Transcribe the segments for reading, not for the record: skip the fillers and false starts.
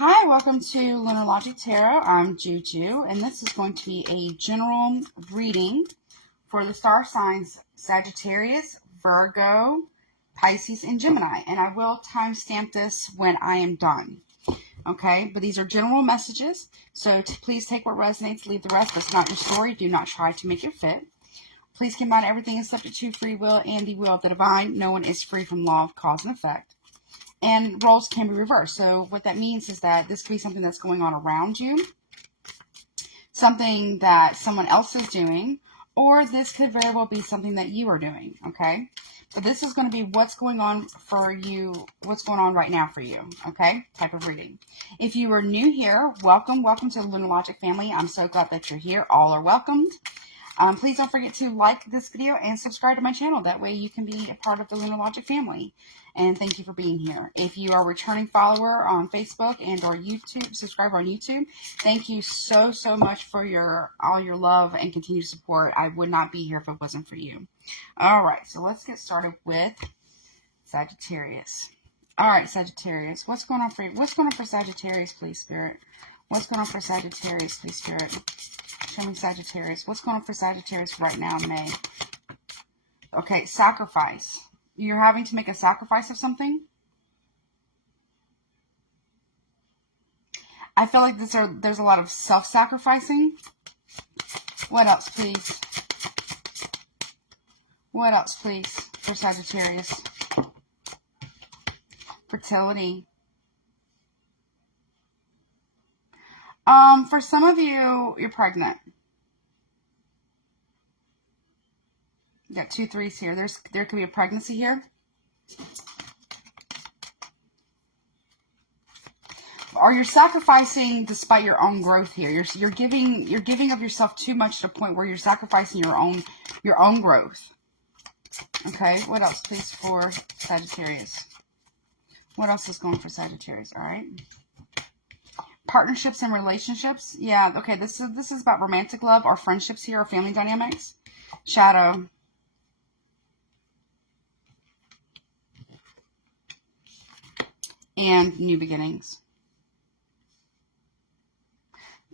Hi, welcome to Lunar Logic Tarot. I'm Juju, and this is going to be a general reading for the star signs Sagittarius, Virgo, Pisces, and Gemini. And I will timestamp this when I am done. Okay, but these are general messages, so please take what resonates, leave the rest. That's not your story. Do not try to make it fit. Please keep in mind everything is subject to free will and the will of the divine. No one is free from law of cause and effect. And roles can be reversed. So what that means is that this could be something that's going on around you, something that someone else is doing, or this could very well be something that you are doing, okay? So this is going to be what's going on for you, what's going on right now for you, okay? Type of reading. If you are new here, welcome to the Lunar Logic family. I'm so glad that you're here. All are welcomed. Please don't forget to like this video and subscribe to my channel. That way you can be a part of the Lunar Logic family. And thank you for being here. If you are a returning follower on Facebook and or YouTube, subscribe on YouTube, thank you so much for all your love and continued support. I would not be here if it wasn't for you. All right, so let's get started with Sagittarius. All right, Sagittarius, what's going on for you? What's going on for Sagittarius, please, Spirit? What's going on for Sagittarius, please, Spirit? Show me Sagittarius. What's going on for Sagittarius right now in May? Okay, sacrifice. You're having to make a sacrifice of something. I feel like there's a lot of self-sacrificing. What else, please? What else, please, for Sagittarius? Fertility. For some of you, you're pregnant. You got 2 3s here. There could be a pregnancy here. Or you're sacrificing despite your own growth here. You're giving of yourself too much to the point where you're sacrificing your own growth. Okay, what else, please, for Sagittarius? What else is going for Sagittarius? All right. Partnerships and relationships. Yeah, okay, this is about romantic love or friendships here or family dynamics. Shadow. And new beginnings.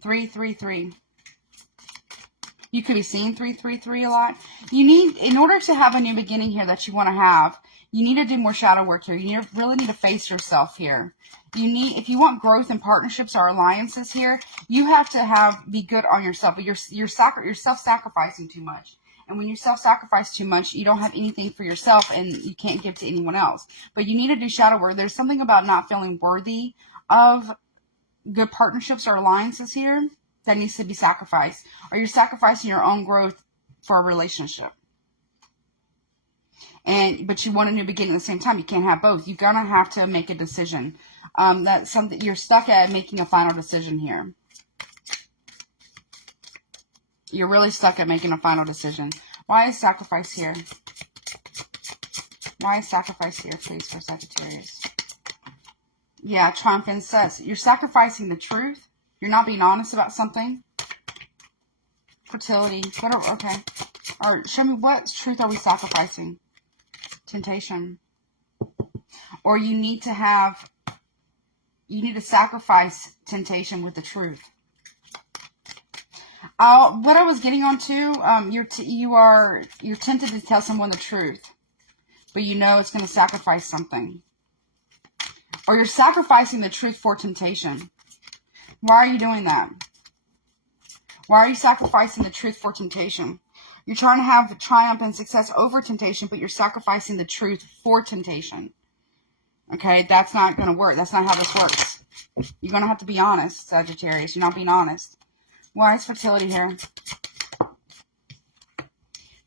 3 3 3. You could be seeing 3 3 3 a lot. In order to have a new beginning here that you want to have, you need to do more shadow work here. You really need to face yourself here. If you want growth in partnerships or alliances here, you have to be good on yourself. But you're self-sacrificing too much. And when you self-sacrifice too much, you don't have anything for yourself and you can't give to anyone else. But you need to do shadow work. There's something about not feeling worthy of good partnerships or alliances here that needs to be sacrificed. Or you're sacrificing your own growth for a relationship. But you want a new beginning at the same time. You can't have both. You're going to have to make a decision. That's something you're stuck at, making a final decision here. You're really stuck at making a final decision. Why is sacrifice here? Why is sacrifice here, please, for Sagittarius? Yeah, Triumph and Success. You're sacrificing the truth. You're not being honest about something. Fertility. Okay. All right, show me what truth are we sacrificing? Temptation. Or you need to sacrifice temptation with the truth. What I was getting on to, you're tempted to tell someone the truth, but you know it's going to sacrifice something. Or you're sacrificing the truth for temptation. Why are you doing that? Why are you sacrificing the truth for temptation? You're trying to have triumph and success over temptation, but you're sacrificing the truth for temptation. Okay, that's not going to work. That's not how this works. You're going to have to be honest, Sagittarius. You're not being honest. Why is fertility here?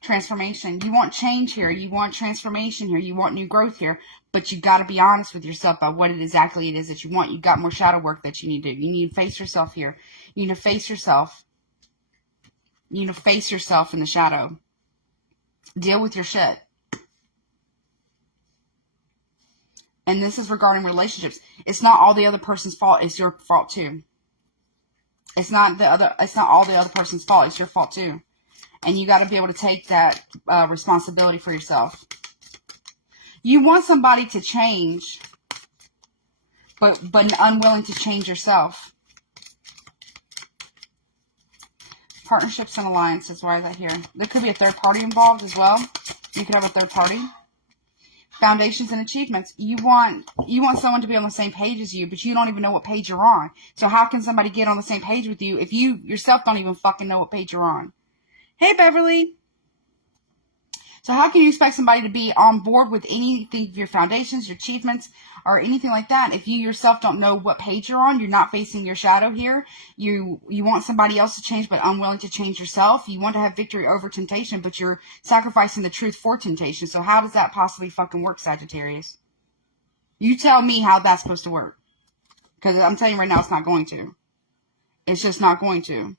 Transformation. You want change here. You want transformation here. You want new growth here. But you got to be honest with yourself about what exactly it is that you want. You got more shadow work that you need to do. You need to face yourself here. You need to face yourself. You need to face yourself in the shadow. Deal with your shit. And this is regarding relationships. It's not all the other person's fault. It's your fault too. It's not all the other person's fault. It's your fault too. And you got to be able to take that responsibility for yourself. You want somebody to change, but unwilling to change yourself. Partnerships and alliances. Why is that here? There could be a third party involved as well. You could have a third party. Foundations and achievements. You want someone to be on the same page as you, but you don't even know what page you're on. So how can somebody get on the same page with you if you yourself don't even fucking know what page you're on? Hey, Beverly. So how can you expect somebody to be on board with anything, your foundations, your achievements, or anything like that, if you yourself don't know what page you're on? You're not facing your shadow here. You want somebody else to change, but unwilling to change yourself. You want to have victory over temptation, but you're sacrificing the truth for temptation. So how does that possibly fucking work, Sagittarius? You tell me how that's supposed to work. Because I'm telling you right now, it's not going to. It's just not going to.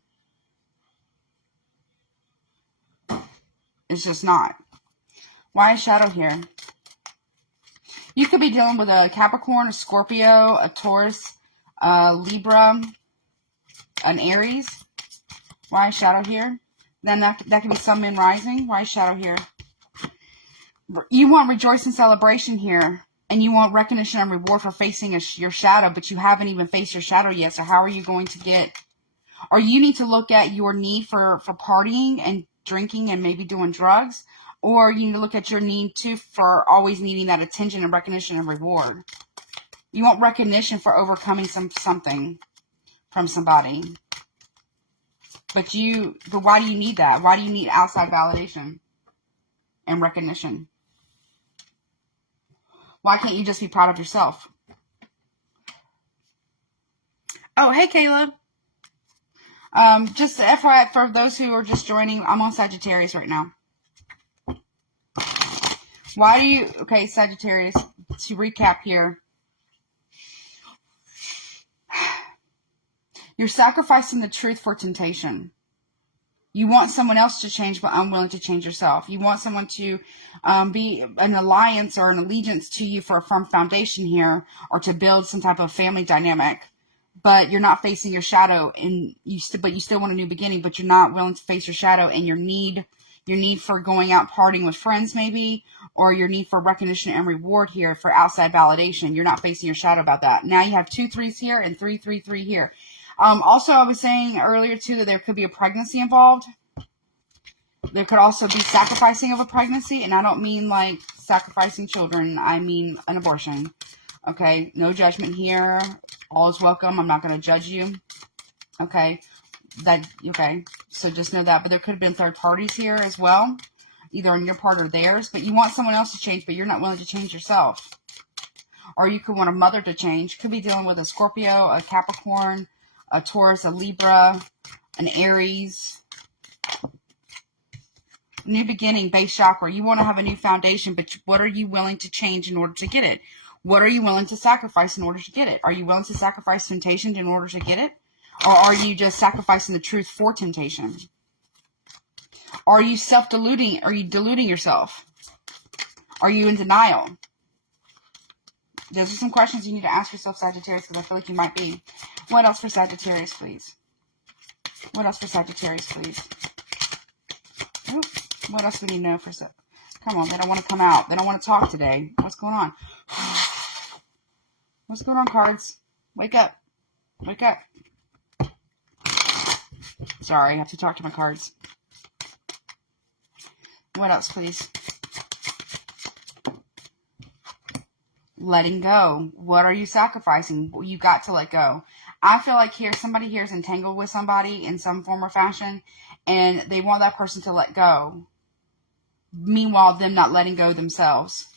It's just not. Why is shadow here? You could be dealing with a Capricorn, a Scorpio, a Taurus, a Libra, an Aries. Why is shadow here? Then that could be Sun, Moon, Rising. Why is shadow here? You want rejoice and celebration here. And you want recognition and reward for facing your shadow, but you haven't even faced your shadow yet. So how are you going to get... Or you need to look at your need for partying and drinking and maybe doing drugs. Or you need to look at your need, too, for always needing that attention and recognition and reward. You want recognition for overcoming something from somebody. But why do you need that? Why do you need outside validation and recognition? Why can't you just be proud of yourself? Oh, hey, Caleb. Just FYI, for those who are just joining, I'm on Sagittarius right now. Why do you... Okay, Sagittarius, to recap here. You're sacrificing the truth for temptation. You want someone else to change, but unwilling to change yourself. You want someone to be an alliance or an allegiance to you for a firm foundation here, or to build some type of family dynamic. But you're not facing your shadow, and but you still want a new beginning, but you're not willing to face your shadow and your need for going out partying with friends maybe, or your need for recognition and reward here for outside validation. You're not facing your shadow about that. Now you have 2 3s here and 3 3 3 here. Also, I was saying earlier too that there could be a pregnancy involved. There could also be sacrificing of a pregnancy, and I don't mean like sacrificing children. I mean an abortion. Okay, no judgment here. All is welcome. I'm not going to judge you. Okay. So just know that. But there could have been third parties here as well, either on your part or theirs. But you want someone else to change, but you're not willing to change yourself. Or you could want a mother to change. Could be dealing with a Scorpio, a Capricorn, a Taurus, a Libra, an Aries. New beginning, base chakra. You want to have a new foundation, but what are you willing to change in order to get it? What are you willing to sacrifice in order to get it? Are you willing to sacrifice temptation in order to get it? Or are you just sacrificing the truth for temptation? Are you self-deluding? Are you deluding yourself? Are you in denial? Those are some questions you need to ask yourself, Sagittarius, because I feel like you might be. What else for Sagittarius, please? What else for Sagittarius, please? Ooh, what else do we need to know for Sagittarius? Come on, they don't want to come out. They don't want to talk today. What's going on? What's going on, cards? Wake up. Wake up. Sorry, I have to talk to my cards. What else, please? Letting go. What are you sacrificing? You got to let go. I feel like somebody here is entangled with somebody in some form or fashion, and they want that person to let go. Meanwhile, them not letting go themselves.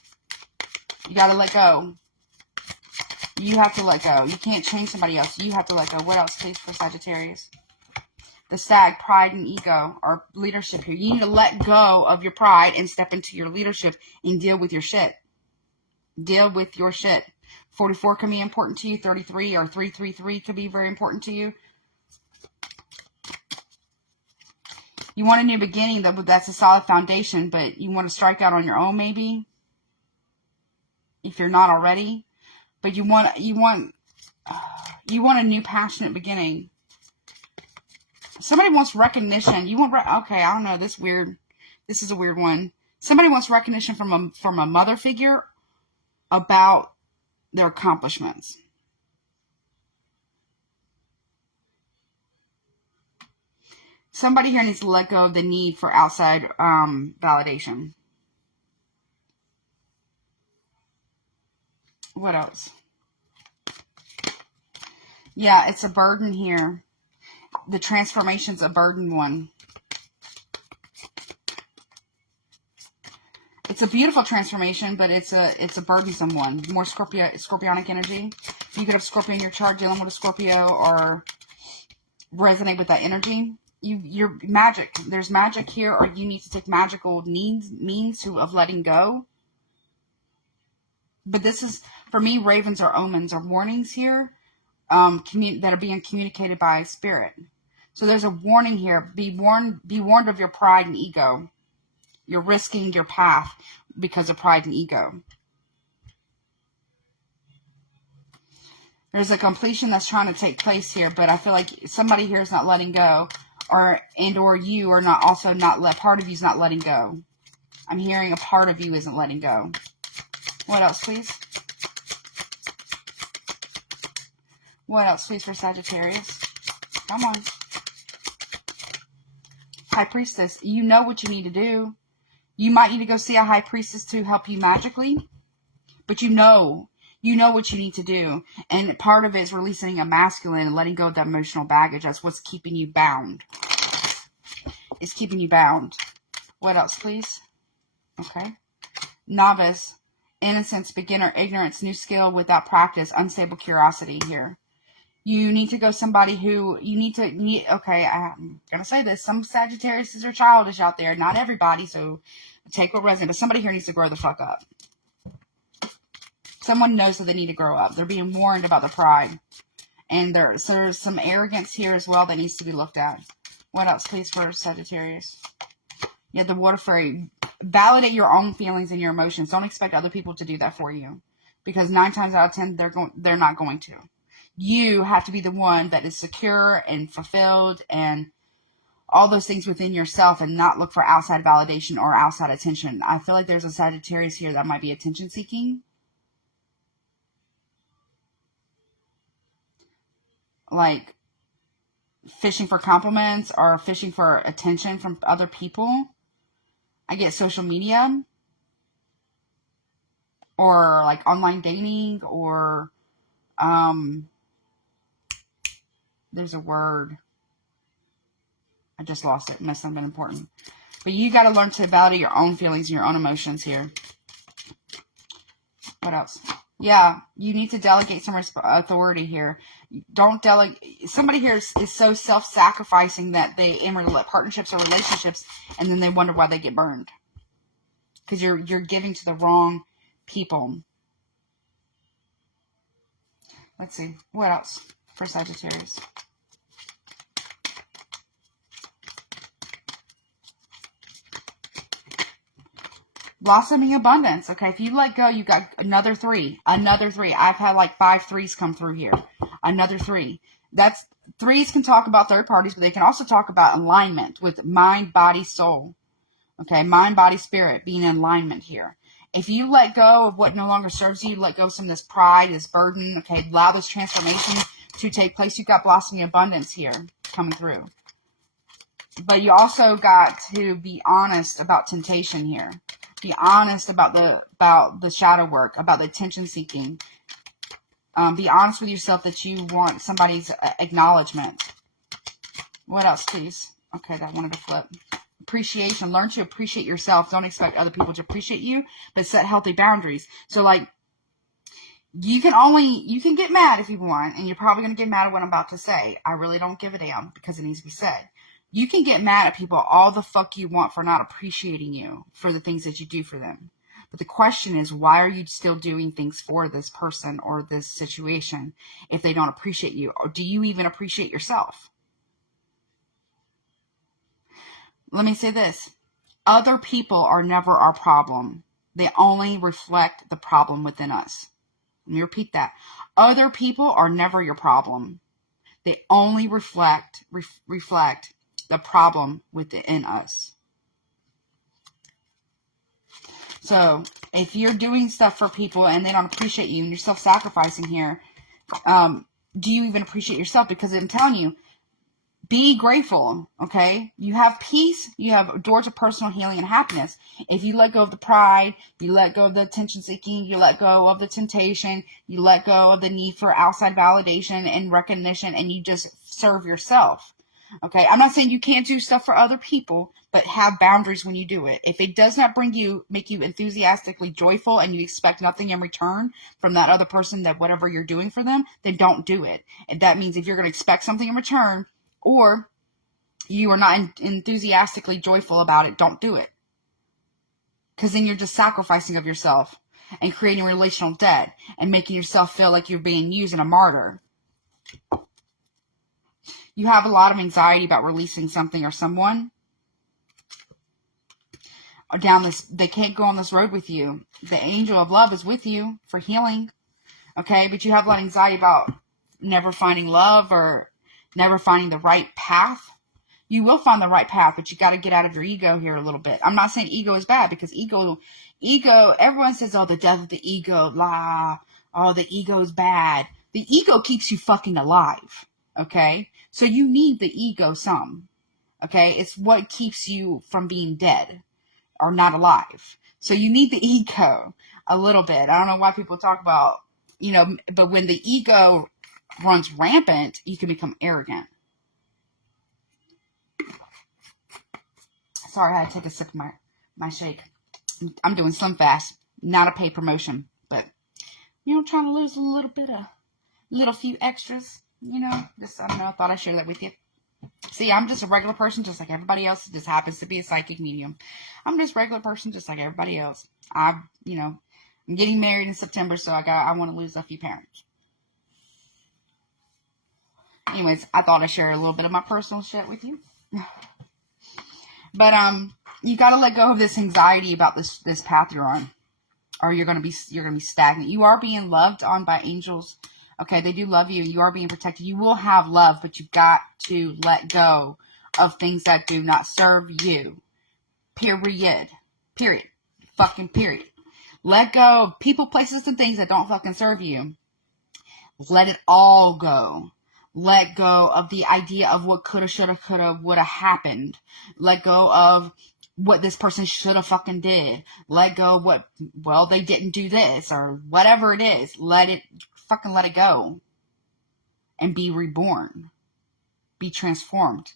You got to let go. You have to let go. You can't change somebody else. You have to let go. What else, please, for Sagittarius? The Sag, pride and ego, or leadership here. You need to let go of your pride and step into your leadership and deal with your shit. Deal with your shit. 44 can be important to you. 33 or 333 could be very important to you. You want a new beginning that's a solid foundation, but you want to strike out on your own maybe, if you're not already. But you want a new passionate beginning. Somebody wants recognition. Okay, I don't know. This is a weird one. Somebody wants recognition from a mother figure about their accomplishments. Somebody here needs to let go of the need for outside validation. What else? Yeah, it's a burden here. The transformation's a burden one. It's a beautiful transformation, but it's a burdensome one. More Scorpionic energy. You could have Scorpio in your chart dealing with a Scorpio or resonate with that energy. You're magic. There's magic here, or you need to take magical means of letting go. But this is, for me, ravens or omens or warnings here that are being communicated by spirit. So there's a warning here. Be warned of your pride and ego. You're risking your path because of pride and ego. There's a completion that's trying to take place here, but I feel like somebody here is not letting go, or you are not part of you is not letting go. I'm hearing a part of you isn't letting go. What else, please? What else, please, for Sagittarius? Come on. High Priestess, you know what you need to do. You might need to go see a High Priestess to help you magically, but you know what you need to do. And part of it is releasing a masculine and letting go of that emotional baggage. That's what's keeping you bound. It's keeping you bound. What else, please? Okay. Novice, innocence, beginner, ignorance, new skill without practice, unstable curiosity here. You need to go somebody who okay, I'm going to say this. Some Sagittarius are childish out there. Not everybody, so take what resonates. But somebody here needs to grow the fuck up. Someone knows that they need to grow up. They're being warned about the pride. And there's some arrogance here as well that needs to be looked at. What else, please, for Sagittarius? Yeah, the Water Fairy. Validate your own feelings and your emotions. Don't expect other people to do that for you. Because 9 times out of 10, they're not going to. You have to be the one that is secure and fulfilled and all those things within yourself, and not look for outside validation or outside attention. I feel like there's a Sagittarius here that might be attention seeking. Like fishing for compliments or fishing for attention from other people. I get social media or like online dating or there's a word. I just lost it. Missed something important. But you got to learn to validate your own feelings and your own emotions here. What else? Yeah, you need to delegate some authority here. Don't delegate. Somebody here is so self-sacrificing that they enter partnerships or relationships, and then they wonder why they get burned. Because you're giving to the wrong people. Let's see. What else for Sagittarius? Blossoming abundance. Okay, if you let go, you got another 3. Another 3. I've had like 5 3s come through here. Another 3. That's 3s can talk about third parties, but they can also talk about alignment with mind, body, soul. Okay, mind, body, spirit being in alignment here. If you let go of what no longer serves you, let go of some of this pride, this burden, okay, allow this transformation to take place. You've got blossoming abundance here coming through. But you also got to be honest about temptation here. Be honest about the shadow work, about the attention seeking. Be honest with yourself that you want somebody's acknowledgement. What else, please? Okay, I wanted to flip. Appreciation. Learn to appreciate yourself. Don't expect other people to appreciate you, but set healthy boundaries. So, like, you can get mad if you want, and you're probably going to get mad at what I'm about to say. I really don't give a damn because it needs to be said. You can get mad at people all the fuck you want for not appreciating you for the things that you do for them. But the question is, why are you still doing things for this person or this situation if they don't appreciate you? Or do you even appreciate yourself? Let me say this. Other people are never our problem. They only reflect the problem within us. Let me repeat that. Other people are never your problem. They only reflect the problem within us. So if you're doing stuff for people and they don't appreciate you and you're self-sacrificing here, do you even appreciate yourself? Because I'm telling you, Be grateful, okay? You have peace. You have doors of personal healing and happiness. If you let go of the pride, you let go of the attention seeking, you let go of the temptation, you let go of the need for outside validation and recognition, and you just serve yourself, okay? I'm not saying you can't do stuff for other people, but have boundaries when you do it. If it does not make you enthusiastically joyful and you expect nothing in return from that other person, that whatever you're doing for them, then don't do it. And that means if you're going to expect something in return, or you are not enthusiastically joyful about it, don't do it. Because then you're just sacrificing of yourself and creating relational debt and making yourself feel like you're being used and a martyr. You have a lot of anxiety about releasing something or someone. They can't go on this road with you. The angel of love is with you for healing. Okay, but you have a lot of anxiety about never finding love or never finding the right path. You will find the right path, but you got to get out of your ego here a little bit. I'm not saying ego is bad, because ego, everyone says, oh, the death of the ego, blah, oh, the ego is bad. The ego keeps you fucking alive, okay? So you need the ego some, okay? It's what keeps you from being dead or not alive. So you need the ego a little bit. I don't know why people talk about, but when the ego runs rampant, you can become arrogant. Sorry, I had to take a sip of my shake. I'm doing Slim Fast, not a paid promotion, but, trying to lose a few extras, just, I don't know, I thought I'd share that with you. See, I'm just a regular person, just like everybody else. It just happens to be a psychic medium. I'm just a regular person, just like everybody else. I'm getting married in September, so I want to lose a few pounds. Anyways, I thought I'd share a little bit of my personal shit with you. But you got to let go of this anxiety about this path you're on, or you're gonna be stagnant. You are being loved on by angels. Okay, they do love you. You are being protected. You will have love, but you've got to let go of things that do not serve you. Period. Fucking period. Let go of people, places, and things that don't fucking serve you. Let it all go. Let go of the idea of what coulda, shoulda, coulda, woulda happened. Let go of what this person shoulda fucking did. Let go of what, well, they didn't do this, or whatever it is. Let it go. And be reborn. Be transformed.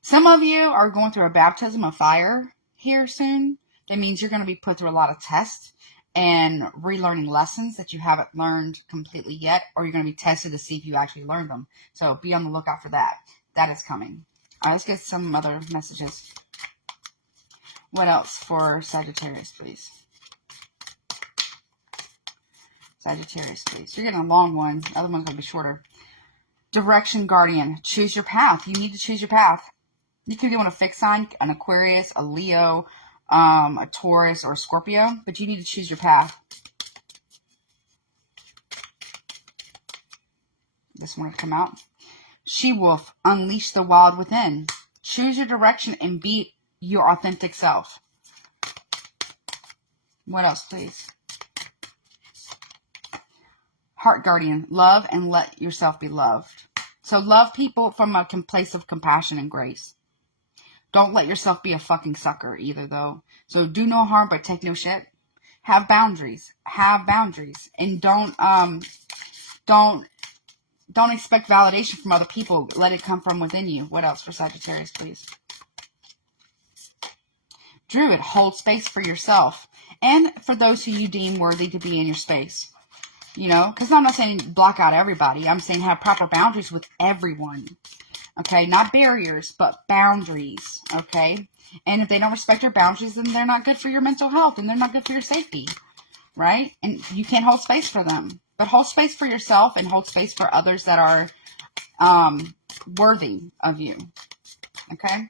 Some of you are going through a baptism of fire here soon. That means you're going to be put through a lot of tests and relearning lessons that you haven't learned completely yet, or you're going to be tested to see if you actually learned them. So be on the lookout for that. That is coming. All right, let's get some other messages. What else for Sagittarius, please? Sagittarius, please. You're getting a long one. The other one's going to be shorter. Direction guardian. Choose your path. You need to choose your path. You could be on a fixed sign, an Aquarius, a Leo, a Taurus, or a Scorpio, but you need to choose your path. This one will come out. She-wolf, unleash the wild within. Choose your direction and be your authentic self. What else, please? Heart guardian, love and let yourself be loved. So love people from a place of compassion and grace. Don't let yourself be a fucking sucker either, though. So do no harm, but take no shit. Have boundaries. And don't expect validation from other people. Let it come from within you. What else for Sagittarius, please? Druid, hold space for yourself and for those who you deem worthy to be in your space. Because I'm not saying block out everybody. I'm saying have proper boundaries with everyone. Okay, not barriers, but boundaries, okay? And if they don't respect your boundaries, then they're not good for your mental health, and they're not good for your safety, right? And you can't hold space for them. But hold space for yourself and hold space for others that are worthy of you, okay?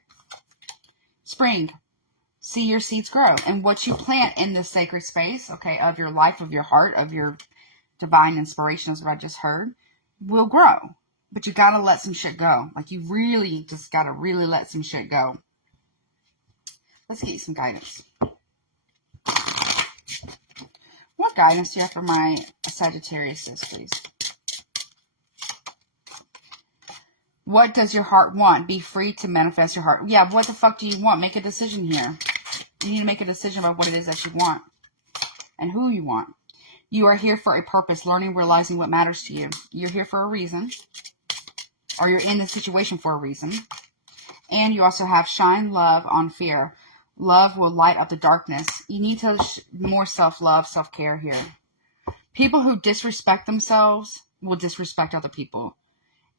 Spring, see your seeds grow. And what you plant in this sacred space, okay, of your life, of your heart, of your divine inspiration, is what I just heard, will grow. But you gotta let some shit go. Like, you really just gotta really let some shit go. Let's get you some guidance. What guidance do you have for my Sagittarius, please? What does your heart want? Be free to manifest your heart. Yeah, what the fuck do you want? Make a decision here. You need to make a decision about what it is that you want and who you want. You are here for a purpose, learning, realizing what matters to you. You're here for a reason, or you're in this situation for a reason. And you also have shine love on fear. Love will light up the darkness. You need to more self-love, self-care here. People who disrespect themselves will disrespect other people.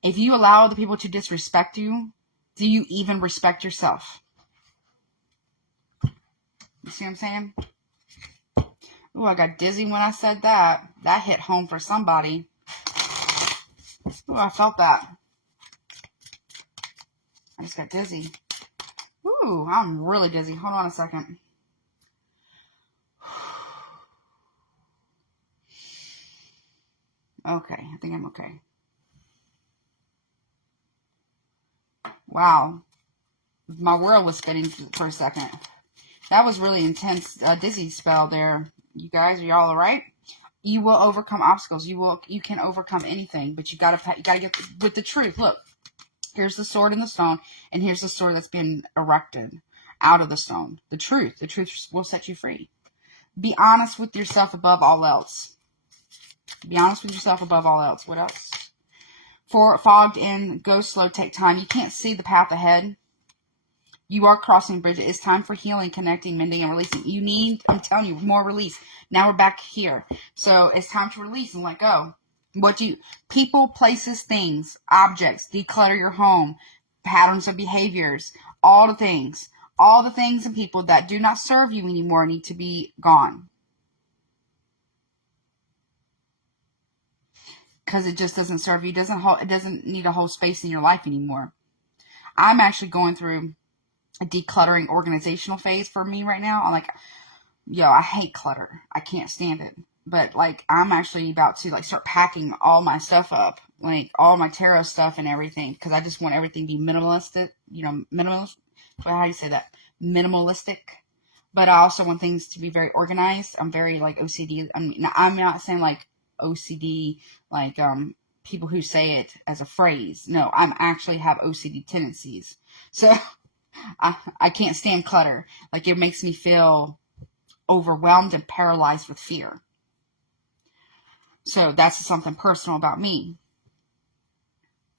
If you allow other people to disrespect you, do you even respect yourself? You see what I'm saying? Ooh, I got dizzy when I said that. That hit home for somebody. Ooh, I felt that. I just got dizzy. Ooh, I'm really dizzy. Hold on a second. Okay, I think I'm okay. Wow. My world was spinning for a second. That was really intense dizzy spell there. You guys, are y'all all right? You will overcome obstacles. You can overcome anything, but you gotta get with the truth. Look, here's the sword in the stone, and here's the sword that's been erected out of the stone. The truth will set you free. Be honest with yourself above all else. Be honest with yourself above all else. What else? For fogged in, go slow, take time. You can't see the path ahead. You are crossing bridges. It's time for healing, connecting, mending, and releasing. You need, I'm telling you, more release. Now we're back here. So it's time to release and let go. People, places, things, objects, declutter your home, patterns of behaviors, all the things and people that do not serve you anymore need to be gone. Because it just doesn't serve you. It doesn't need a whole space in your life anymore. I'm actually going through a decluttering organizational phase for me right now. I'm like, I hate clutter. I can't stand it. But like, I'm actually about to like start packing all my stuff up, like all my tarot stuff and everything, because I just want everything to be minimalistic. Minimalist. How do you say that? Minimalistic. But I also want things to be very organized. I'm very like OCD. I'm not saying like OCD like people who say it as a phrase. No, I'm actually have OCD tendencies. So I can't stand clutter. Like, it makes me feel overwhelmed and paralyzed with fear. So that's something personal about me.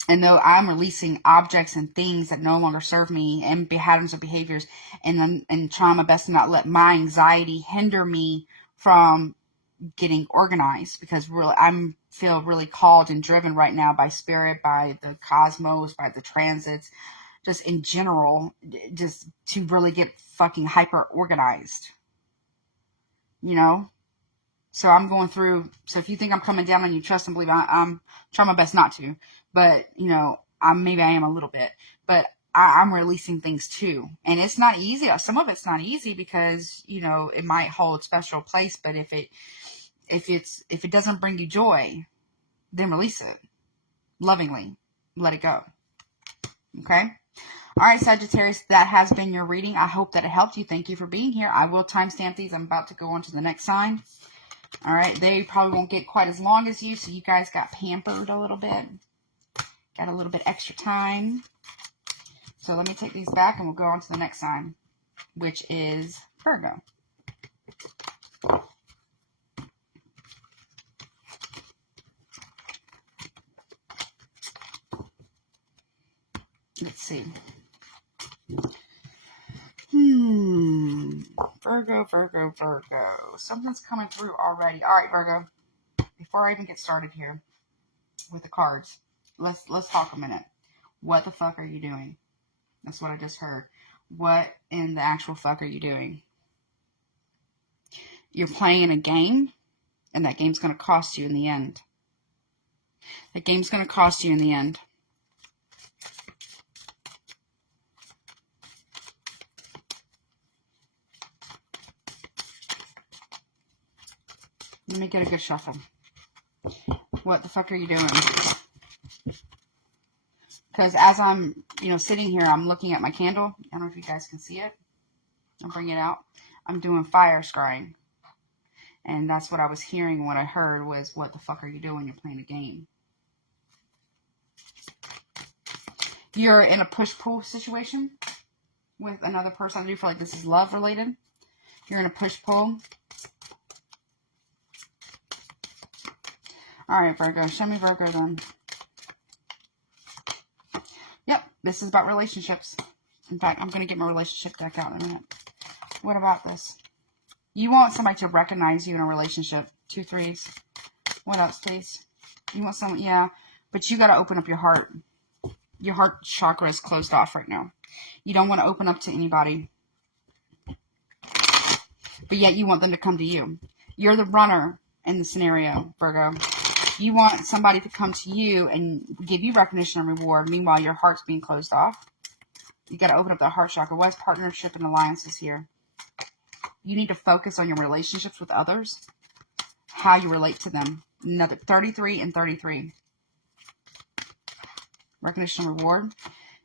And though I'm releasing objects and things that no longer serve me and patterns of behaviors, and trying my best to not let my anxiety hinder me from getting organized, because really I'm feel really called and driven right now by spirit, by the cosmos, by the transits, just in general, just to really get fucking hyper organized, So I'm going through. So if you think I'm coming down on you, trust and believe. I'm trying my best not to, but maybe I am a little bit, but I'm releasing things too, and it's not easy. Some of it's not easy because it might hold special place, but if it doesn't bring you joy, then release it lovingly. Let it go. Okay. All right, Sagittarius, that has been your reading. I hope that it helped you. Thank you for being here. I will timestamp these. I'm about to go on to the next sign. All right, they probably won't get quite as long as you, so you guys got pampered a little bit. Got a little bit extra time. So let me take these back and we'll go on to the next sign, which is Virgo. Let's see. Virgo. Something's coming through already. All right, Virgo. Before I even get started here with the cards, let's talk a minute. What the fuck are you doing? That's what I just heard. What in the actual fuck are you doing? You're playing a game, and that game's going to cost you in the end. That game's going to cost you in the end. Let me get a good shuffle. What the fuck are you doing? Because as I'm, sitting here, I'm looking at my candle. I don't know if you guys can see it. I'll bring it out. I'm doing fire scrying. And that's what I was hearing. What I heard was, what the fuck are you doing? You're playing a game. You're in a push-pull situation with another person. I do feel like this is love related. You're in a push-pull. Alright, Virgo. Show me Virgo then. Yep, this is about relationships. In fact, I'm going to get my relationship deck out in a minute. What about this? You want somebody to recognize you in a relationship. 2 3s. What else, please? You want someone, yeah. But you got to open up your heart. Your heart chakra is closed off right now. You don't want to open up to anybody. But yet you want them to come to you. You're the runner in the scenario, Virgo. You want somebody to come to you and give you recognition and reward. Meanwhile, your heart's being closed off. You got to open up that heart chakra. What is partnership and alliances here? You need to focus on your relationships with others. How you relate to them. Another 33 and 33. Recognition and reward.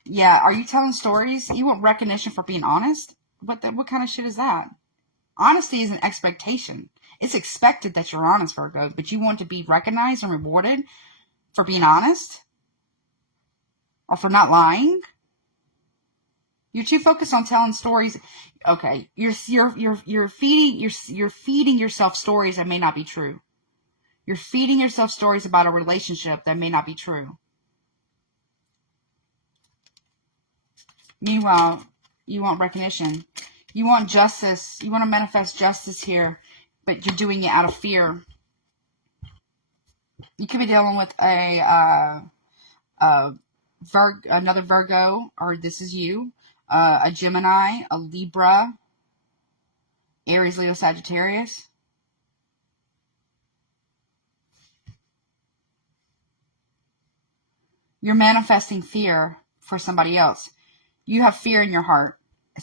Yeah, are you telling stories? You want recognition for being honest? What kind of shit is that? Honesty is an expectation. It's expected that you're honest, Virgo, but you want to be recognized and rewarded for being honest? Or for not lying? You're too focused on telling stories. Okay, you're feeding yourself stories that may not be true. You're feeding yourself stories about a relationship that may not be true. Meanwhile, you want recognition. You want justice. You want to manifest justice here, but you're doing it out of fear. You could be dealing with another Virgo, or this is you, a Gemini, a Libra, Aries, Leo, Sagittarius. You're manifesting fear for somebody else. You have fear in your heart.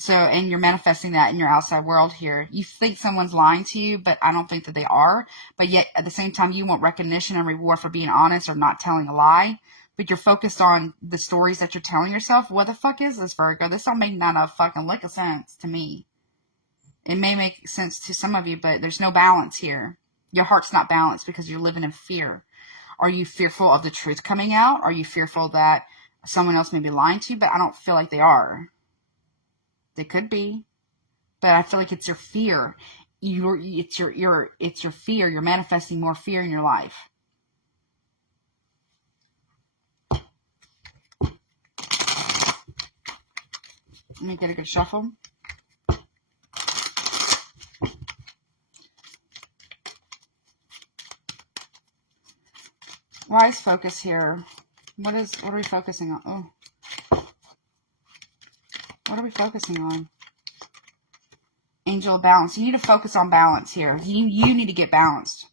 And you're manifesting that in your outside world here. You think someone's lying to you, but I don't think that they are. But yet, at the same time, you want recognition and reward for being honest or not telling a lie. But you're focused on the stories that you're telling yourself. What the fuck is this, Virgo? This don't make none of fucking lick of sense to me. It may make sense to some of you, but there's no balance here. Your heart's not balanced because you're living in fear. Are you fearful of the truth coming out? Are you fearful that someone else may be lying to you? But I don't feel like they are. They could be, but I feel like it's your fear. It's your fear. You're manifesting more fear in your life. Let me get a good shuffle. Wise focus here. What are we focusing on? Oh. What are we focusing on? Angel of balance. You need to focus on balance here. You need to get balanced.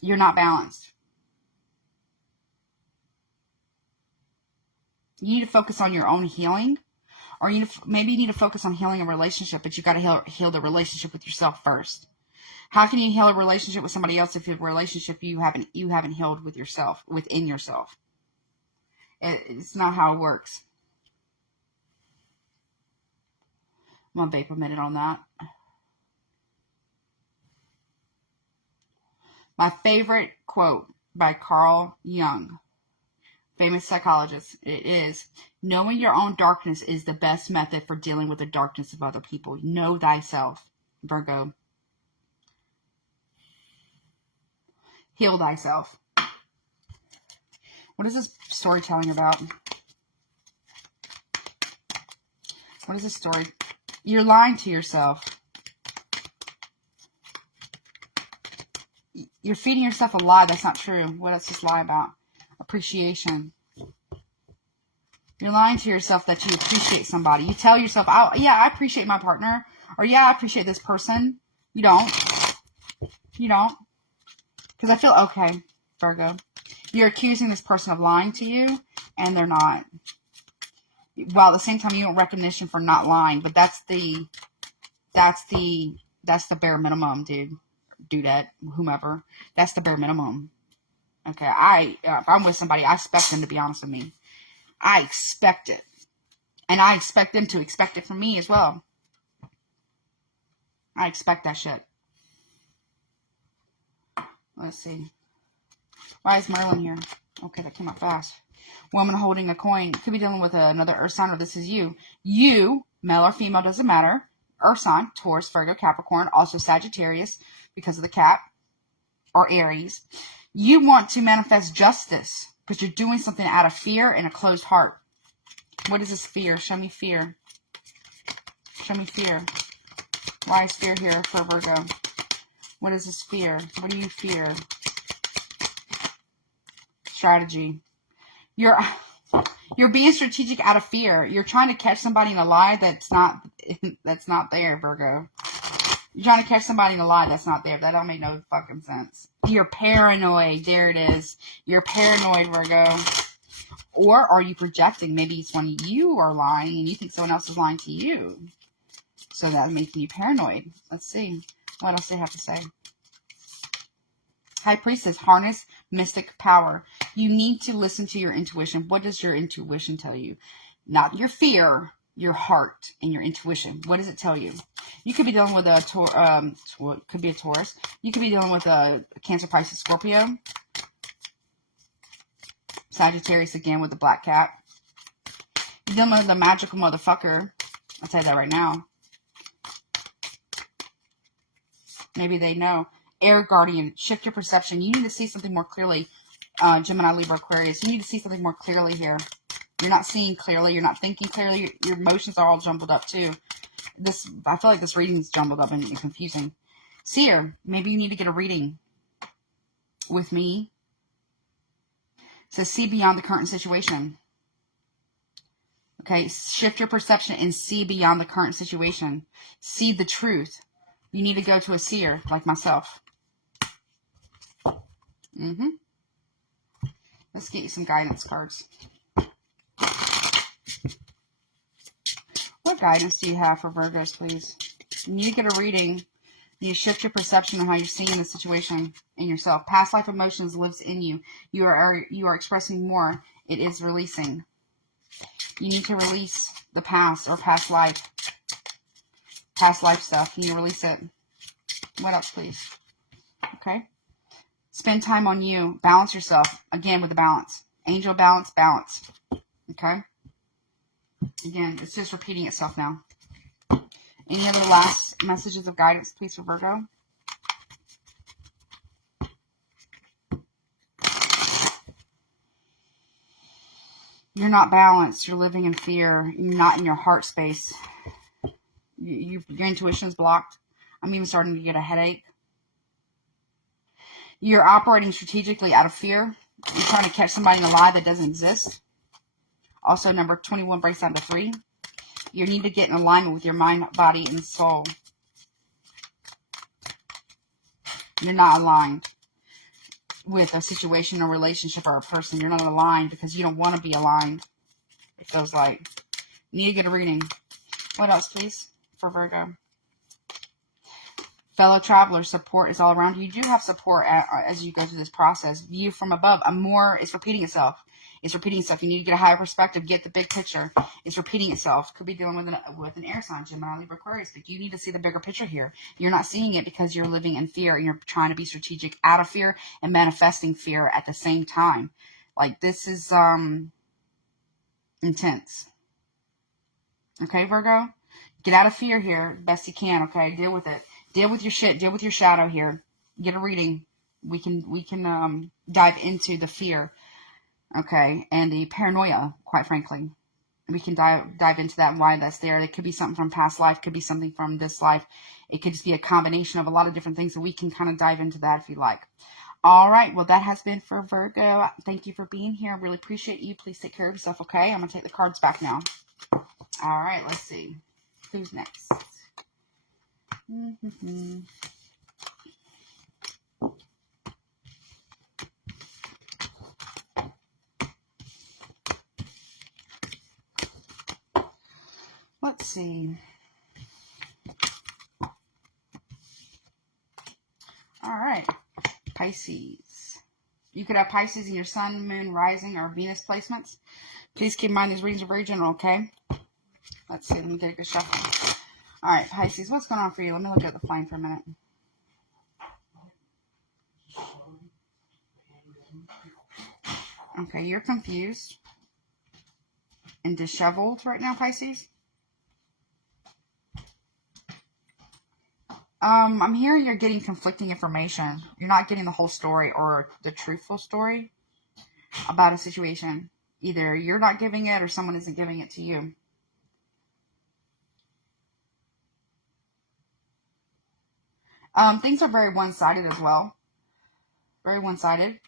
You're not balanced. You need to focus on your own healing. Or maybe you need to focus on healing a relationship, but you got to heal the relationship with yourself first. How can you heal a relationship with somebody else if your relationship you haven't healed with yourself, within yourself? It's not how it works. I'm going to vape a minute on that. My favorite quote by Carl Jung, famous psychologist, it is, knowing your own darkness is the best method for dealing with the darkness of other people. Know thyself, Virgo. Heal thyself. What is this story telling about? What is this story? You're lying to yourself. You're feeding yourself a lie that's not true. What is this lie about? Appreciation. You're lying to yourself that you appreciate somebody. You tell yourself, oh, yeah, I appreciate my partner. Or, yeah, I appreciate this person. You don't. You don't. Because I feel, okay, Virgo. You're accusing this person of lying to you, and they're not. While at the same time you want recognition for not lying, but that's the bare minimum, dudette, whomever. That's the bare minimum. Okay, if I'm with somebody, I expect them to be honest with me. I expect it, and I expect them to expect it from me as well. I expect that shit. Let's see. Why is Merlin here? Okay, that came out fast. Woman holding a coin. Could be dealing with another earth sign, or this is you. You, male or female, doesn't matter. Earth sign, Taurus, Virgo, Capricorn, also Sagittarius because of the cap, or Aries. You want to manifest justice, but you're doing something out of fear and a closed heart. What is this fear? Show me fear. Show me fear. Why is fear here for Virgo? What is this fear? What do you fear? Strategy. You're being strategic out of fear. You're trying to catch somebody in a lie that's not there, Virgo. You're trying to catch somebody in a lie that's not there. That don't make no fucking sense. You're paranoid. There it is. You're paranoid, Virgo. Or are you projecting? Maybe it's when you are lying and you think someone else is lying to you. So that's making you paranoid. Let's see. What else they have to say? High Priestess, harness mystic power. You need to listen to your intuition. What does your intuition tell you? Not your fear, your heart and your intuition. What does it tell you? You could be dealing with a could be a Taurus. You could be dealing with a Cancer, Pisces, Scorpio. Sagittarius again with the black cat. You're dealing with a magical motherfucker. I'll tell you that right now. Maybe they know. Air guardian, shift your perception. You need to see something more clearly. Gemini, Libra, Aquarius. You need to see something more clearly here. You're not seeing clearly. You're not thinking clearly. Your emotions are all jumbled up too. I feel like this reading is jumbled up and confusing. Seer, maybe you need to get a reading with me. It says see beyond the current situation. Okay, shift your perception and see beyond the current situation. See the truth. You need to go to a seer like myself. Let's get you some guidance cards. What guidance do you have for Virgos, please? You need to get a reading. You shift your perception on how you're seeing the situation in yourself. Past life emotions lives in you. You are expressing more. It is releasing. You need to release the past or past life stuff. You need to release it. What else, please? Okay. Spend time on you. Balance yourself. Again, with the balance. Angel balance, balance. Okay. Again, it's just repeating itself now. Any other last messages of guidance, please, for Virgo? You're not balanced. You're living in fear. You're not in your heart space. Your intuition is blocked. I'm even starting to get a headache. You're operating strategically out of fear. You're trying to catch somebody in a lie that doesn't exist. Also, number 21 breaks down to 3. You need to get in alignment with your mind, body, and soul. You're not aligned with a situation or relationship or a person. You're not aligned because you don't want to be aligned. It feels like. You need to get a reading. What else, please, for Virgo? Fellow travelers, support is all around you. You do have support as you go through this process. View from above. It's repeating itself. It's repeating itself. You need to get a higher perspective. Get the big picture. It's repeating itself. Could be dealing with an air sign, Gemini, Libra, Aquarius. But you need to see the bigger picture here. You're not seeing it because you're living in fear. And you're trying to be strategic out of fear and manifesting fear at the same time. Like, this is intense. Okay, Virgo? Get out of fear here best you can, okay? Deal with it. Deal with your shit. Deal with your shadow here. Get a reading. We can dive into the fear, okay, and the paranoia, quite frankly. We can dive into that and why that's there. It could be something from past life. Could be something from this life. It could just be a combination of a lot of different things, so we can kind of dive into that if you like. All right. Well, that has been for Virgo. Thank you for being here. I really appreciate you. Please take care of yourself, okay? I'm going to take the cards back now. All right. Let's see. Who's next? Let's see. All right. Pisces. You could have Pisces in your sun, moon, rising, or Venus placements. Please keep in mind these readings are very general, okay? Let's see. Let me get a good shuffle. All right, Pisces, what's going on for you? Let me look at the flame for a minute. Okay, you're confused and disheveled right now, Pisces. I'm hearing you're getting conflicting information. You're not getting the whole story or the truthful story about a situation. Either you're not giving it or someone isn't giving it to you. Things are very one-sided as well. Very one-sided.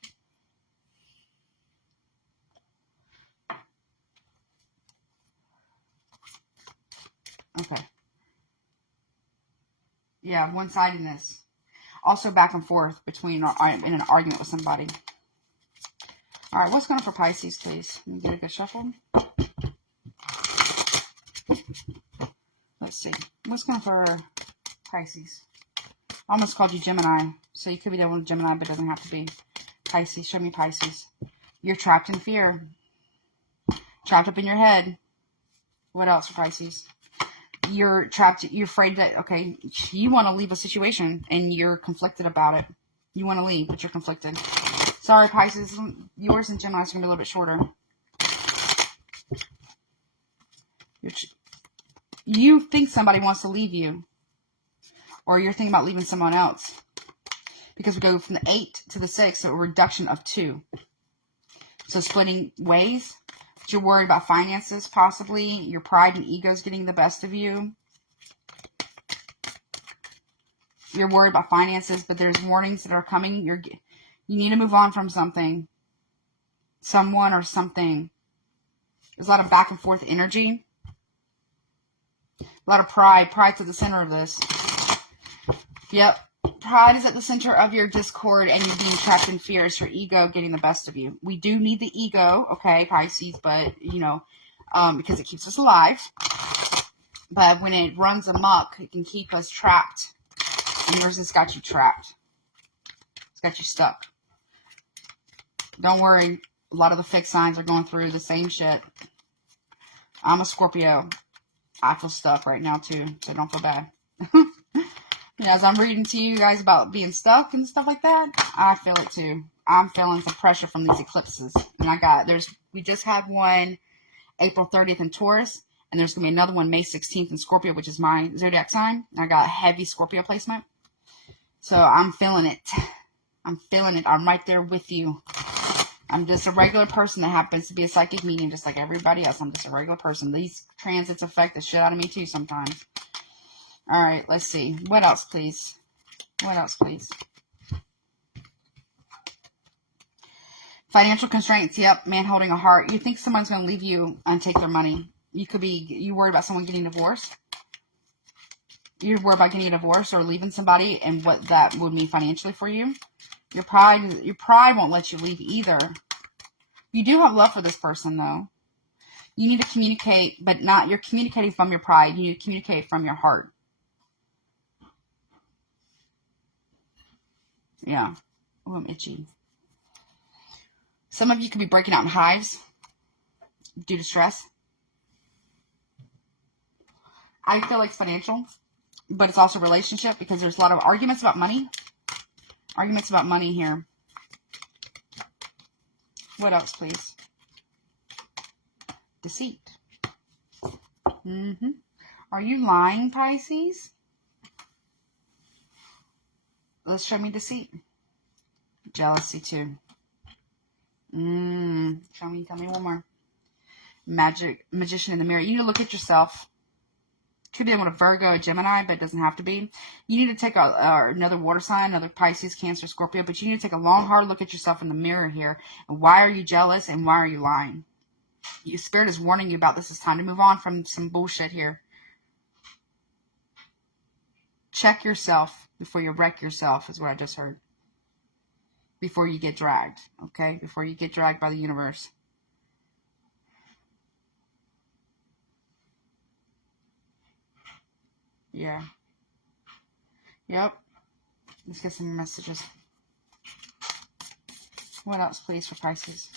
Okay. Yeah, one-sidedness. Also back and forth between in an argument with somebody. All right, what's going on for Pisces, please? Let me get a good shuffle. Let's see. What's going on for Pisces? I almost called you Gemini, so you could be dealing with Gemini, but it doesn't have to be. Pisces, show me Pisces. You're trapped in fear. Trapped up in your head. What else for Pisces? You're trapped, you're afraid that, okay, you want to leave a situation, and you're conflicted about it. You want to leave, but you're conflicted. Sorry, Pisces, yours and Gemini's are going to be a little bit shorter. You think somebody wants to leave you, or you're thinking about leaving someone else. Because we go from the 8 to the 6, so a reduction of 2. So splitting ways. But you're worried about finances, possibly. Your pride and ego is getting the best of you. You're worried about finances, but there's warnings that are coming. You need to move on from something. Someone or something. There's a lot of back and forth energy. A lot of pride. Pride's at the center of this. Yep. Pride is at the center of your discord, and you're being trapped in fear. It's your ego getting the best of you. We do need the ego, okay, Pisces, but, you know, because it keeps us alive. But when it runs amok, it can keep us trapped. And yours has got you trapped. It's got you stuck. Don't worry. A lot of the fixed signs are going through the same shit. I'm a Scorpio. I feel stuck right now, too, so don't feel bad. You know, as I'm reading to you guys about being stuck and stuff like that, I feel it too. I'm feeling some pressure from these eclipses. And we just had one April 30th in Taurus, and there's going to be another one May 16th in Scorpio, which is my zodiac sign. I got heavy Scorpio placement. So I'm feeling it. I'm feeling it. I'm right there with you. I'm just a regular person that happens to be a psychic medium just like everybody else. I'm just a regular person. These transits affect the shit out of me too sometimes. All right, let's see. What else, please? What else, please? Financial constraints. Yep, man holding a heart. You think someone's going to leave you and take their money. You worried about someone getting divorced. You're worried about getting a divorce or leaving somebody and what that would mean financially for you. Your pride won't let you leave either. You do have love for this person, though. You need to communicate, but you're communicating from your pride. You need to communicate from your heart. Yeah. Oh, I'm itchy. Some of you could be breaking out in hives due to stress. I feel like it's financial, but it's also relationship because there's a lot of arguments about money. Arguments about money here. What else, please? Deceit. Are you lying, Pisces? Let's show me deceit. Jealousy, too. Tell me one more. Magician in the mirror. You need to look at yourself. Could be one of Virgo, a Gemini, but it doesn't have to be. You need to take another water sign, another Pisces, Cancer, Scorpio, but you need to take a long, hard look at yourself in the mirror here. And why are you jealous and why are you lying? Your spirit is warning you about this. It's time to move on from some bullshit here. Check yourself before you wreck yourself, is what I just heard. Before you get dragged, okay? Before you get dragged by the universe. Yeah. Yep. Let's get some messages. What else, please, for Pisces?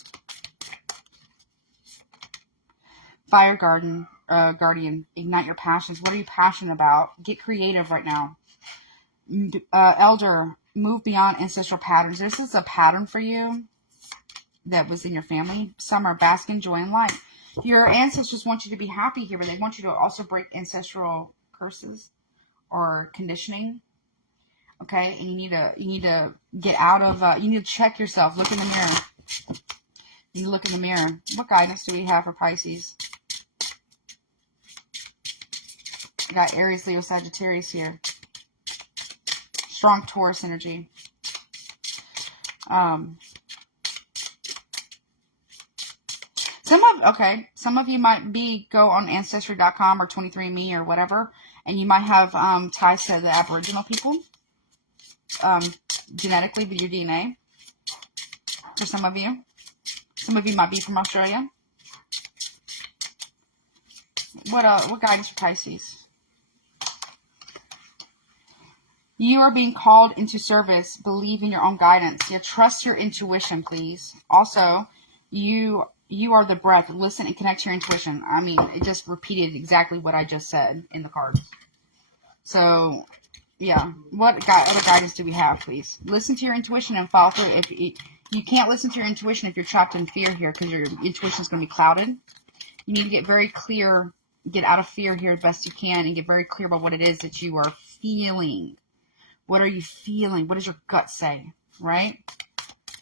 Fire Guardian. Ignite your passions. What are you passionate about? Get creative right now. Elder. Move beyond ancestral patterns. This is a pattern for you. that was in your family. Some are bask in joy and light. Your ancestors want you to be happy here, but they want you to also break ancestral curses or conditioning. Okay, and you need to get out of. You need to check yourself. Look in the mirror. You look in the mirror. What guidance do we have for Pisces? We got Aries, Leo, Sagittarius here. Strong Taurus energy. Some of you might go on Ancestry.com or 23andMe or whatever, and you might have ties to the Aboriginal people, genetically with your DNA. For some of you might be from Australia. What guidance for Pisces? You are being called into service. Believe in your own guidance. You trust your intuition, please. Also, you are the breath. Listen and connect to your intuition. I mean, it just repeated exactly what I just said in the cards. So, yeah. What other guidance do we have, please? Listen to your intuition and follow through. If you can't listen to your intuition if you're trapped in fear here, because your intuition is going to be clouded. You need to get very clear, get out of fear here the best you can, and get very clear about what it is that you are feeling. What are you feeling? What does your gut say? Right?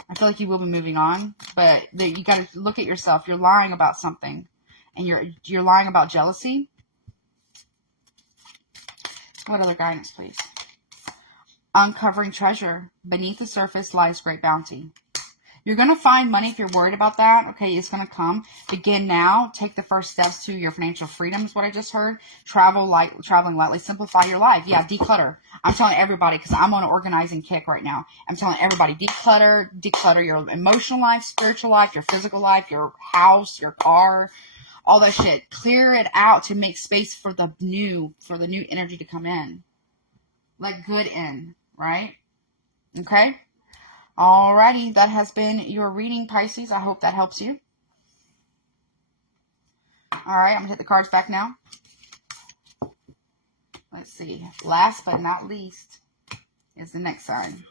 I feel like you will be moving on, but you got to look at yourself. You're lying about something, and you're lying about jealousy. What other guidance, please? Uncovering treasure. Beneath the surface lies great bounty. You're going to find money if you're worried about that. Okay, it's going to come. Begin now. Take the first steps to your financial freedom is what I just heard. Traveling lightly. Simplify your life. Yeah, declutter. I'm telling everybody because I'm on an organizing kick right now. I'm telling everybody, declutter your emotional life, spiritual life, your physical life, your house, your car, all that shit. Clear it out to make space for the new energy to come in. Let good in, right? Okay? Alrighty, that has been your reading, Pisces. I hope that helps you. Alright, I'm going to hit the cards back now. Let's see. Last but not least is the next sign.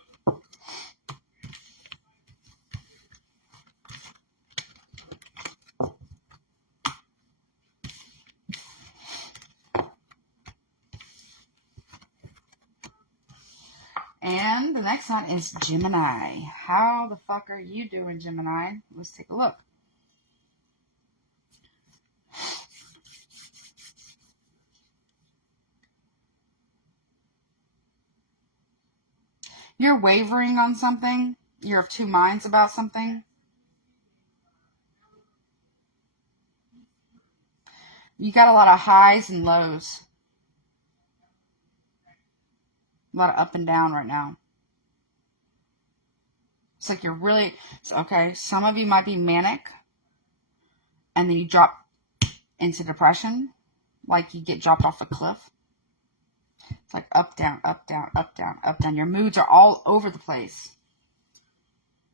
And the next one is Gemini. How the fuck are you doing, Gemini? Let's take a look. You're wavering on something. You're of two minds about something. You got a lot of highs and lows. A lot of up and down right now. It's like you're really... Okay, some of you might be manic. And then you drop into depression. Like you get dropped off a cliff. It's like up, down, up, down, up, down, up, down. Your moods are all over the place.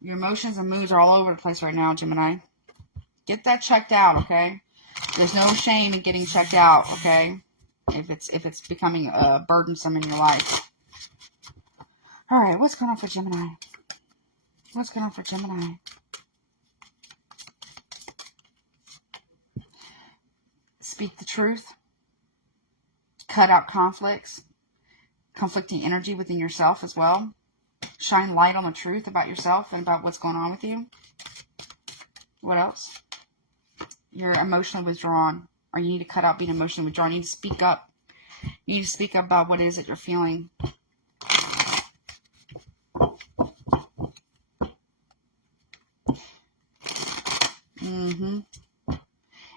Your emotions and moods are all over the place right now, Gemini. Get that checked out, okay? There's no shame in getting checked out, okay? If it's becoming burdensome in your life. All right, what's going on for Gemini? What's going on for Gemini? Speak the truth. Cut out conflicting energy within yourself as well. Shine light on the truth about yourself and about what's going on with you. What else? You're emotionally withdrawn, or you need to cut out being emotionally withdrawn. You need to speak up. You need to speak up about what it is that you're feeling.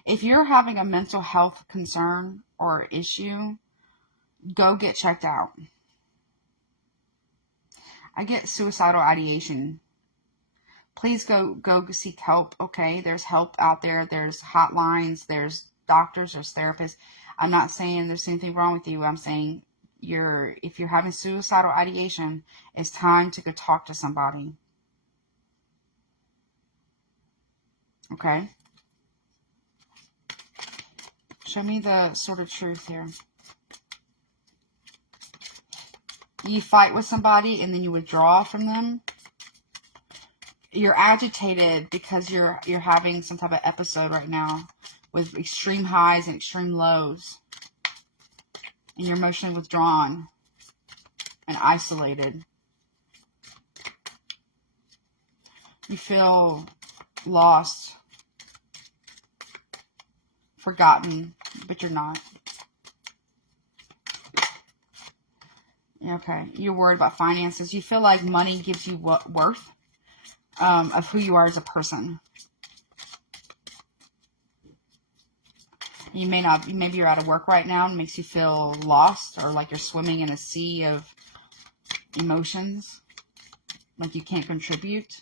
If you're having a mental health concern or issue, go get checked out. I get suicidal ideation. Please go seek help, okay? There's help out there. There's hotlines. There's doctors. There's therapists. I'm not saying there's anything wrong with you. I'm saying if you're having suicidal ideation, it's time to go talk to somebody. Okay? Show me the sort of truth here. You fight with somebody and then you withdraw from them. you're agitated because you're having some type of episode right now with extreme highs and extreme lows. And you're emotionally withdrawn and isolated. You feel lost, forgotten, but you're not. Okay, you're worried about finances. You feel like money gives you worth of who you are as a person. You may not, maybe you're out of work right now and it makes you feel lost, or like you're swimming in a sea of emotions, like you can't contribute.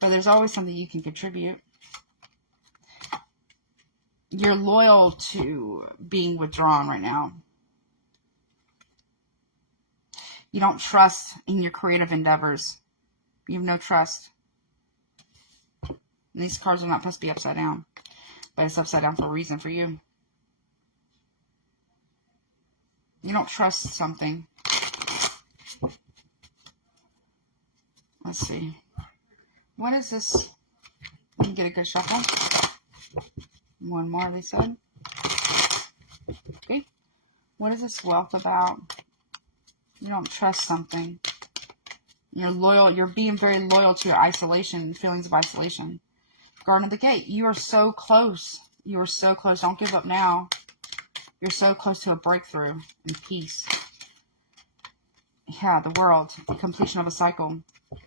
But there's always something you can contribute. You're loyal to being withdrawn right now. You don't trust in your creative endeavors. You have no trust. And these cards are not supposed to be upside down. But it's upside down for a reason for you. You don't trust something. Let's see. What is this? Let me get a good shuffle. One more, they said. Okay. What is this wealth about? You don't trust something. You're loyal. You're being very loyal to your isolation, feelings of isolation. Garden of the Gate. You are so close. You are so close. Don't give up now. You're so close to a breakthrough and peace. Yeah, the world. The completion of a cycle.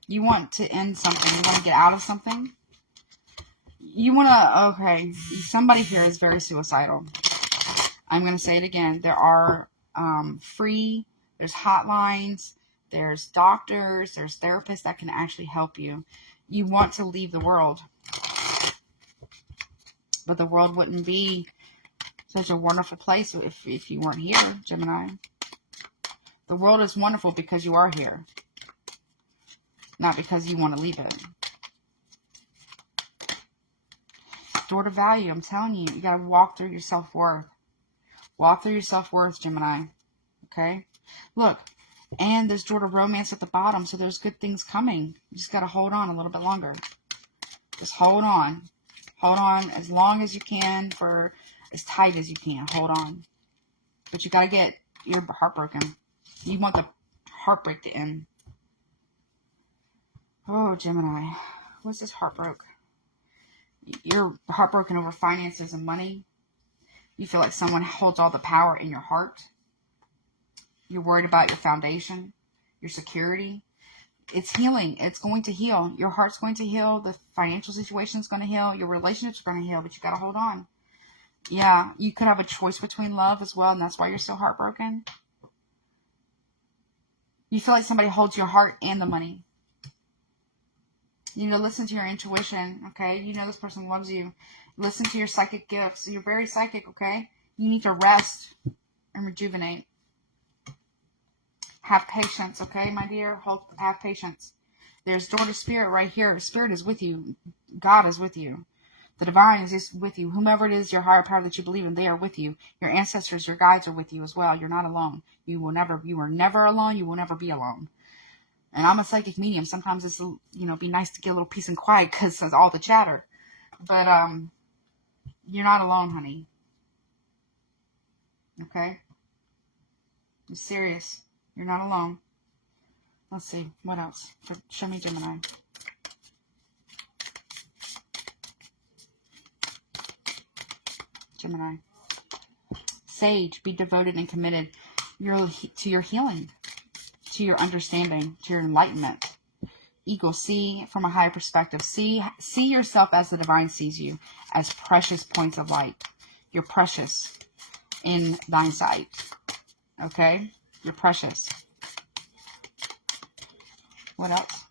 You want to end something. You want to get out of something. You want to, okay, somebody here is very suicidal. I'm going to say it again. There are there's hotlines, there's doctors, there's therapists that can actually help you. You want to leave the world. But the world wouldn't be such a wonderful place if you weren't here, Gemini. The world is wonderful because you are here. Not because you want to leave it. Door to value, I'm telling you. You got to walk through your self-worth. Walk through your self-worth, Gemini. Okay? Look, and there's door to romance at the bottom, so there's good things coming. You just got to hold on a little bit longer. Just hold on. Hold on as long as you can, for as tight as you can. Hold on. But you got to get your heart broken. You want the heartbreak to end. Oh, Gemini. What's this heartbroken? You're heartbroken over finances and money. You feel like someone holds all the power in your heart. You're worried about your foundation, your security. It's healing. It's going to heal. Your heart's going to heal. The financial situation is going to heal. Your relationships are going to heal, but you got to hold on. Yeah, you could have a choice between love as well, and that's why you're so heartbroken. You feel like somebody holds your heart and the money. You need to listen to your intuition, okay? You know this person loves you. Listen to your psychic gifts. You're very psychic, okay? You need to rest and rejuvenate. Have patience, okay, my dear? Have patience. There's door to spirit right here. Spirit is with you. God is with you. The divine is just with you. Whomever it is, your higher power that you believe in, they are with you. Your ancestors, your guides are with you as well. You're not alone. You are never alone. You will never be alone. And I'm a psychic medium. Sometimes it's, be nice to get a little peace and quiet because of all the chatter. But you're not alone, honey. Okay? I'm serious. You're not alone. Let's see. What else? Show me Gemini. Gemini. Sage. Be devoted and committed to your healing, to your understanding, to your enlightenment. Eagle. See from a higher perspective. See yourself as the divine sees you, as precious points of light. You're precious in thine sight. Okay? You're precious. What else?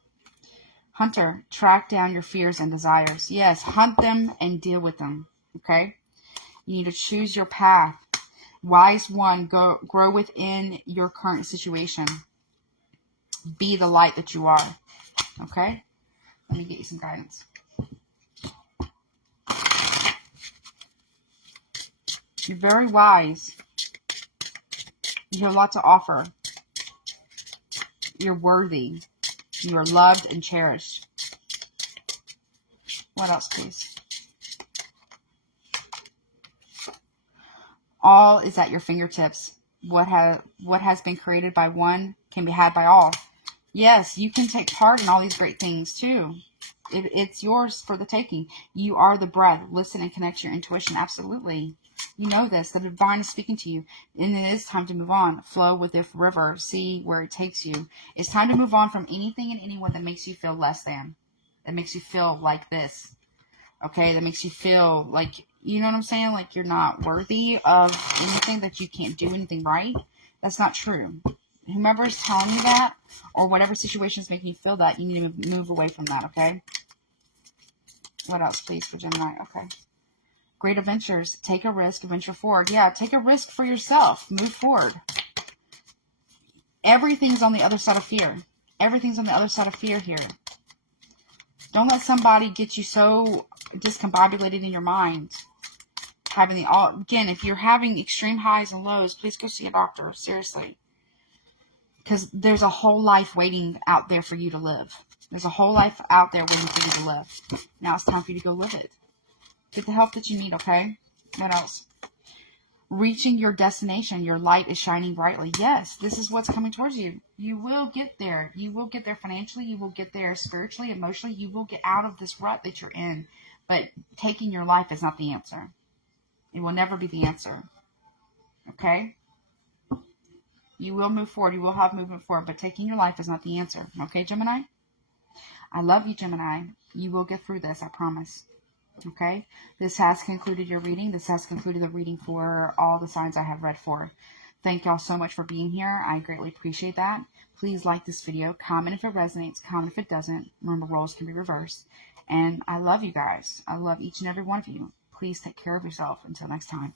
Hunter, track down your fears and desires. Yes, hunt them and deal with them. Okay? You need to choose your path. Wise one, grow within your current situation. Be the light that you are. Okay? Let me get you some guidance. You're very wise. You have a lot to offer. You're worthy. You are loved and cherished. What else, please? All is at your fingertips. What has been created by one can be had by all. Yes, you can take part in all these great things too. It's yours for the taking. You are the bread. Listen and connect to your intuition. Absolutely. You know this. The divine is speaking to you. And it is time to move on. Flow with the river. See where it takes you. It's time to move on from anything and anyone that makes you feel less than. That makes you feel like this. Okay? That makes you feel like, you know what I'm saying? Like you're not worthy of anything, that you can't do anything right. That's not true. Whomever is telling you that, or whatever situation is making you feel that, you need to move away from that, okay? What else, please, for Gemini? Okay. Great adventures. Take a risk. Venture forward. Yeah, take a risk for yourself. Move forward. Everything's on the other side of fear. Everything's on the other side of fear here. Don't let somebody get you so discombobulated in your mind. Again, if you're having extreme highs and lows, please go see a doctor. Seriously. Because there's a whole life waiting out there for you to live. There's a whole life out there waiting for you to live. Now it's time for you to go live it. Get the help that you need, okay? What else? Reaching your destination. Your light is shining brightly. Yes, this is what's coming towards you. You will get there. You will get there financially. You will get there spiritually, emotionally. You will get out of this rut that you're in. But taking your life is not the answer. It will never be the answer. Okay? You will move forward. You will have movement forward. But taking your life is not the answer. Okay, Gemini? I love you, Gemini. You will get through this, I promise. Okay? This has concluded your reading. This has concluded the reading for all the signs I have read for. Thank y'all so much for being here. I greatly appreciate that. Please like this video. Comment if it resonates. Comment if it doesn't. Remember, roles can be reversed. And I love you guys. I love each and every one of you. Please take care of yourself. Until next time.